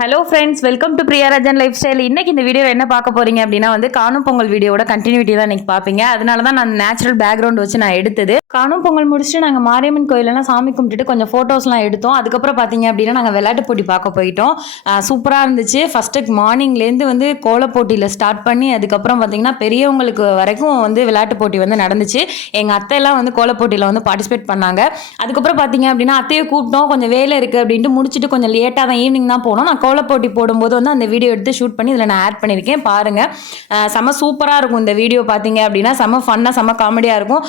Hello friends welcome to Priyarajan life style இன்னைக்கு இந்த video என்ன பார்க்க போறீங்க அப்படின்னா வந்து காணும் பொங்கல் வீடியோட கண்டினியூட்டி தான் இன்னைக்கு பார்ப்பீங்க. அதனால தான் நான் நேச்சுரல் பேக்ரவுண்ட் வச்சு நான் எடுத்தது. காணும் பொங்கல் முடிச்சுட்டு நாங்கள் மாரியம்மன் கோயிலெல்லாம் சாமி கும்பிட்டுட்டு கொஞ்சம் ஃபோட்டோஸ்லாம் எடுத்தோம். அதுக்கப்புறம் பார்த்தீங்க அப்படின்னா நாங்கள் விளையாட்டு போட்டி பார்க்க போயிட்டோம். சூப்பராக இருந்துச்சு. ஃபஸ்ட்டு மார்னிங்லேருந்து வந்து கோல போட்டியில் ஸ்டார்ட் பண்ணி அதுக்கப்புறம் பார்த்தீங்கன்னா பெரியவங்களுக்கு வரைக்கும் வந்து விளையாட்டு போட்டி வந்து நடந்துச்சு. எங்கள் அத்தையெல்லாம் வந்து கோல போட்டியில் வந்து பார்ட்டிசிபேட் பண்ணாங்க. அதுக்கப்புறம் பார்த்தீங்க அப்படின்னா அத்தையை கூப்பிட்டோம். கொஞ்சம் வேலை இருக்குது அப்படின்ட்டு முடிச்சுட்டு கொஞ்சம் லேட்டாக தான் ஈவினிங் தான் போனோம். நான் கோல போட்டி போடும்போது வந்து அந்த வீடியோ எடுத்து ஷூட் பண்ணி இதில் நான் ஆட் பண்ணியிருக்கேன். பாருங்கள் செம சூப்பராக இருக்கும் இந்த வீடியோ பார்த்தீங்க அப்படின்னா. செம ஃபன்னாக செம காமெடியாக இருக்கும்.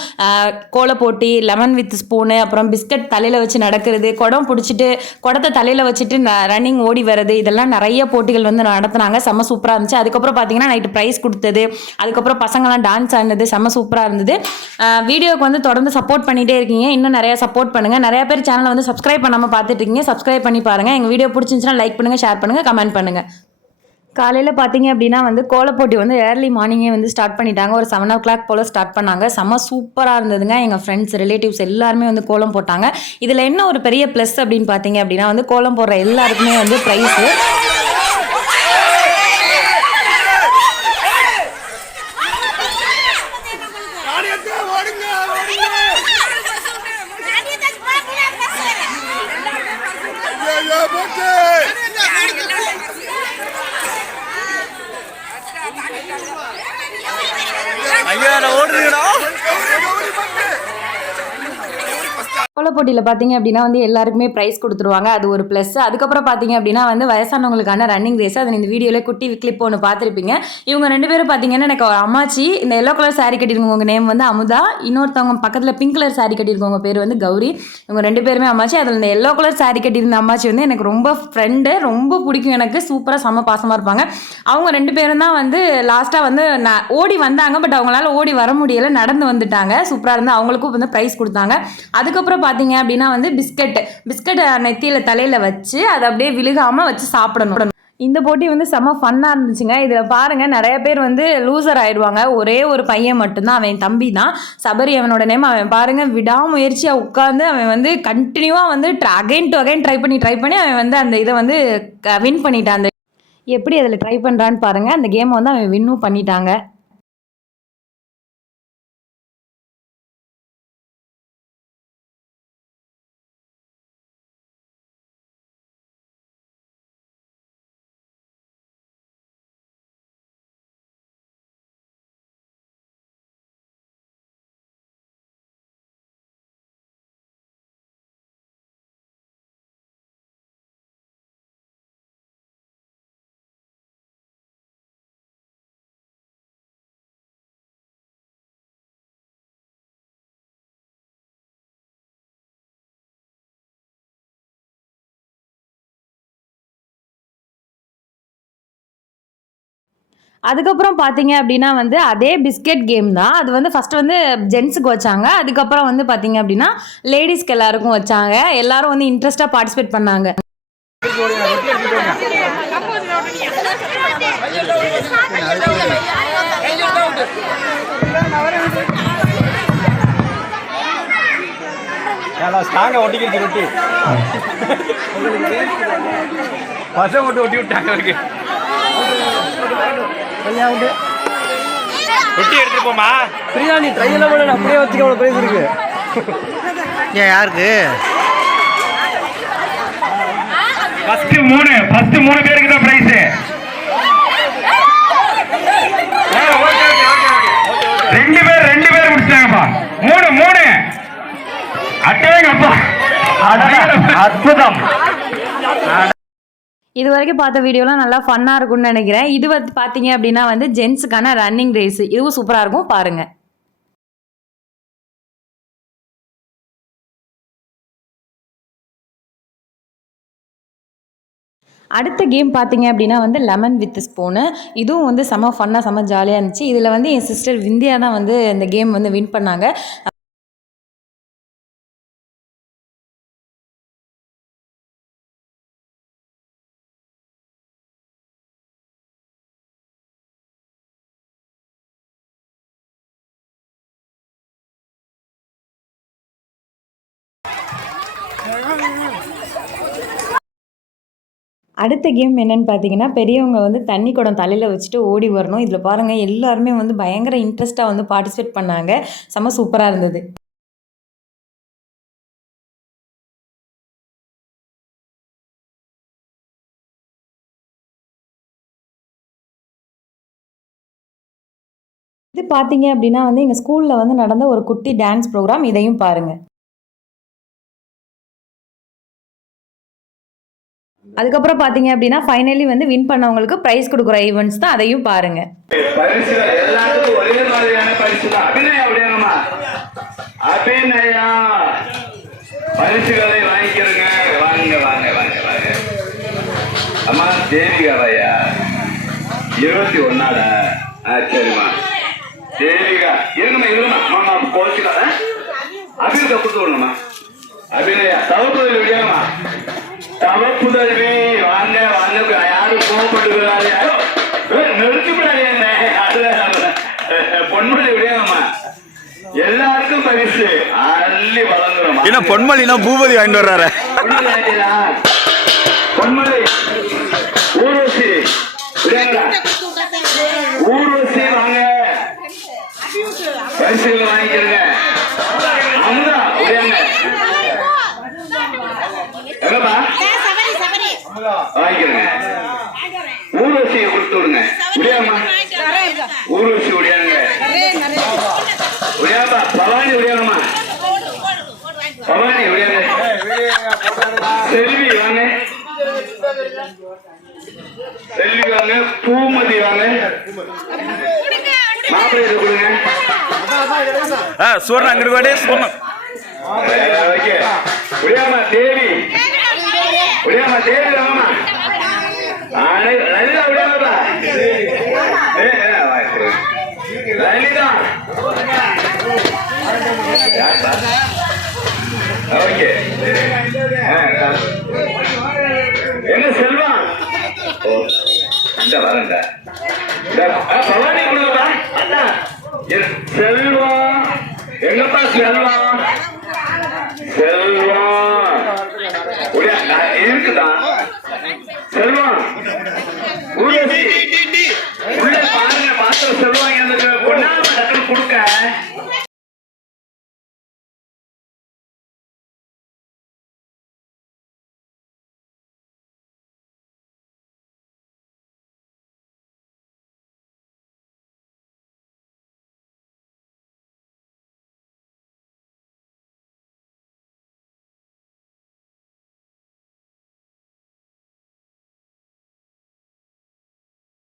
கோல கோலப் போட்டி லெமன் வித் ஸ்பூனு அப்புறம் பிஸ்கட் தலையில் வச்சு நடக்கிறது குடம் பிடிச்சிட்டு குடத்தை தலையில் வச்சுட்டு ரன்னிங் ஓடி வர்றது இதெல்லாம் நிறைய போட்டிகள் வந்து நடத்துனாங்க. செம்ம சூப்பராக இருந்துச்சு. அதுக்கப்புறம் பார்த்தீங்கன்னா நைட்டு ப்ரைஸ் கொடுத்தது. அதுக்கப்புறம் பசங்களாம் டான்ஸ் ஆடினது செம்ம சூப்பராக இருந்தது. வீடியோக்கு வந்து தொடர்ந்து சப்போர்ட் பண்ணிகிட்டே இருக்கீங்க. இன்னும் நிறைய சப்போர்ட் பண்ணுங்கள் நிறைய பேர் சேனலை வந்து சப்ஸ்கிரைப் பண்ணாமல் பார்த்துட்டு இருக்கீங்க. சப்ஸ்கிரைப் பண்ணி பாருங்கள் எங்கள் வீடியோ பிடிச்சிருந்துச்சுன்னா லைக் பண்ணுங்கள் ஷேர் பண்ணுங்கள் கமெண்ட் பண்ணுங்கள் காலையில் பார்த்தீங்க அப்படின்னா வந்து கோலப்போட்டி வந்து ஏர்லி மார்னிங்கே வந்து ஸ்டார்ட் பண்ணிட்டாங்க. ஒரு செவன் ஓ கிளாக் போல் ஸ்டார்ட் பண்ணாங்க. செம்ம சூப்பராக இருந்ததுங்க. எங்கள் ஃப்ரெண்ட்ஸ் ரிலேட்டிவ்ஸ் எல்லாருமே வந்து கோலம் போட்டாங்க. இதில் என்ன ஒரு பெரிய ப்ளஸ் அப்படின்னு பார்த்தீங்க அப்படின்னா வந்து கோலம் போடுற எல்லாருக்குமே வந்து ப்ரைஸு போட்டியில் பார்த்தீங்க அப்படின்னா வந்து எல்லாருக்குமே ப்ரைஸ் கொடுத்துருவாங்க. அது ஒரு ப்ளஸ் அதுக்கப்புறம் பார்த்தீங்க அப்படின்னா வந்து வயசானவங்களுக்கான ரன்னிங் ரேஸ் அது இந்த வீடியோவில் குட்டி கிளிப் ஒன்று பார்த்துருப்பீங்க. இவங்க ரெண்டு பேரும் பார்த்தீங்கன்னா எனக்கு அம்மாச்சி இந்த எல்லோ கலர் சாரி கட்டியிருக்கவங்க நேம் வந்து அமுதா இன்னொருத்தவங்க பக்கத்தில் பிங்க் கலர் சாரி கட்டியிருக்கவங்க பேர் வந்து கௌரி. இவங்க ரெண்டு பேருமே அம்மாச்சி. அதில் இந்த எல்லோ கலர் சாரி கட்டியிருந்த அம்மாச்சி வந்து எனக்கு ரொம்ப ஃப்ரெண்டு ரொம்ப பிடிக்கும். எனக்கு சூப்பராக செம்ம பாசமாக இருப்பாங்க. அவங்க ரெண்டு பேரும் தான் வந்து லாஸ்ட்டாக வந்து நான் ஓடி வந்தாங்க. பட் அவங்களால ஓடி வர முடியலை. நடந்து வந்துட்டாங்க. சூப்பராக இருந்து அவங்களுக்கும் வந்து ப்ரைஸ் கொடுத்தாங்க. அதுக்கப்புறம் பார்த்தீங்க அப்படின்னா வந்து பிஸ்கட் பிஸ்கட் நெத்தியில் தலையில் வச்சு அதை அப்படியே விழுகாமல் வச்சு சாப்பிடணும். இந்த போட்டி வந்து செம்ம ஃபன்னாக இருந்துச்சுங்க. இதில் பாருங்கள் நிறைய பேர் வந்து லூசர் ஆயிடுவாங்க. ஒரே ஒரு பையன் மட்டும்தான் அவன் தம்பி தான். சபரி அவனோட நேம் அவன் பாருங்கள் விடாமுயற்சியாக உட்காந்து அவன் வந்து கண்டினியூவாக வந்து அகைன் டு அகைன் ட்ரை பண்ணி ட்ரை பண்ணி அவன் வந்து அந்த இதை வந்து வின் பண்ணிட்டான். அந்த எப்படி அதில் ட்ரை பண்ணுறான்னு பாருங்கள் அந்த கேமை வந்து அவன் வின்னும் பண்ணிட்டாங்க. அதுக்கப்புறம் பார்த்தீங்க அப்படின்னா வந்து அதே பிஸ்கெட் கேம் தான். அது வந்து ஃபஸ்ட்டு வந்து ஜென்ஸுக்கு வச்சாங்க. அதுக்கப்புறம் வந்து பார்த்தீங்க அப்படின்னா லேடிஸ்க்கு எல்லாருக்கும் வச்சாங்க. எல்லாரும் வந்து இன்ட்ரெஸ்ட்டாக பார்ட்டிசிபேட் பண்ணாங்க. ரொட்டி. பசங்க ஒட்டி விட்டாங்க அவருக்கு ரொட்டி எடுத்துட்டு போமா பிரியாணி ட்ரையில கூட அப்படியே வச்சுக்க அவ்வளோ பிரைஸ் இருக்கு. ஏன் யாருக்கு? ஃபர்ஸ்ட் மூணு ஃபர்ஸ்ட் மூணு பேருக்கு தான் பிரைஸ் ரெண்டு பேர் ரெண்டு பேர் முடிச்சிட்டாங்கப்பா மூணு மூணு அட்டேங்கப்பா அற்புதம் இது வரைக்கும் பார்த்த வீடியோலாம் நல்லா ஃபன்னாக இருக்கும்னு நினைக்கிறேன். இது வந்து பார்த்தீங்க அப்படின்னா வந்து ஜென்ஸுக்கான ரன்னிங் ரேஸ் இதுவும் சூப்பராக இருக்கும். பாருங்கள் அடுத்த கேம் பார்த்தீங்க அப்படின்னா வந்து லெமன் வித் ஸ்பூனு இதுவும் வந்து செம ஃபன்னாக செம ஜாலியாக இருந்துச்சு. இதில் வந்து என் சிஸ்டர் விந்தியா தான் வந்து இந்த கேம் வந்து வின் பண்ணாங்க. அடுத்த கேம் என்னன்னு பார்த்தீங்கன்னா பெரியவங்க வந்து தண்ணி குடம் தலையில் வச்சுட்டு ஓடி வரணும். இதில் பாருங்கள் எல்லாருமே வந்து பயங்கர இன்ட்ரெஸ்ட்டாக வந்து பார்ட்டிசிபேட் பண்ணாங்க. செம்ம சூப்பராக இருந்தது. இது பார்த்தீங்க அப்படின்னா வந்து எங்கள் ஸ்கூலில் வந்து நடந்த ஒரு குட்டி டான்ஸ் ப்ரோக்ராம் இதையும் பாருங்கள் அதுக்கப்புறம் பார்த்தீங்க அப்படின்னா ஃபைனலி வந்து வின் பண்ணவங்களுக்கு ப்ரைஸ் கொடுக்குற ஈவெண்ட்ஸ் தான் அதையும் பாருங்கள் பரிசுகளை வாங்கிக்கிறங்க. வாங்க வாங்க வாங்க வாங்க. அம்மா தேவிகாவையா இருபத்தி ஒன்னாடா ஆ சரிம்மா. தேவிகா. இருங்கம்மா இருங்கம்மா. மாமா கொடுத்து விடணும்மா. அபிநயா தவறு விடியாமா தவப்புதல்வி வாங்க வாங்க. யாரும் கோவப்பட்டுக்கிறாரு. நிறுத்தி விடாது என்ன? பொன்மொழி விடியாமா எல்லாருக்கும் பரிசு. அள்ளி வழங்குறோம். என்ன பொன்மலினா பூபதி வாங்கிட்டு வர்றாரு. பொன்மலை ஊர்வசி. ஊர்வசி வாங்க. பரிசுகளை வாங்கிக்கிறங்க அமுதா விடியாங்க எங்கப்பா வாங்கிக்கிறங்க ஊர்வசியை கொடுத்து விடுங்க ஊர்வசி பவானி விடியாங்கம்மா பவானி விடியாங்க செல்வி வாங்க. செல்வி வாங்க. பூமதி வாங்க. மாப்பிள்ளை கொடுங்க. சுவர்ணம் ஓகே விடியாமா தேவி. விடியாமா தேவி. ஓகே. என்ன செல்வா? ஓ இந்த வரண்டா. பவானி என் செல்வம் எங்கப்பா செல்வா? செல்வம் இருக்குதா? செல்வா. இருக்குதா Курка.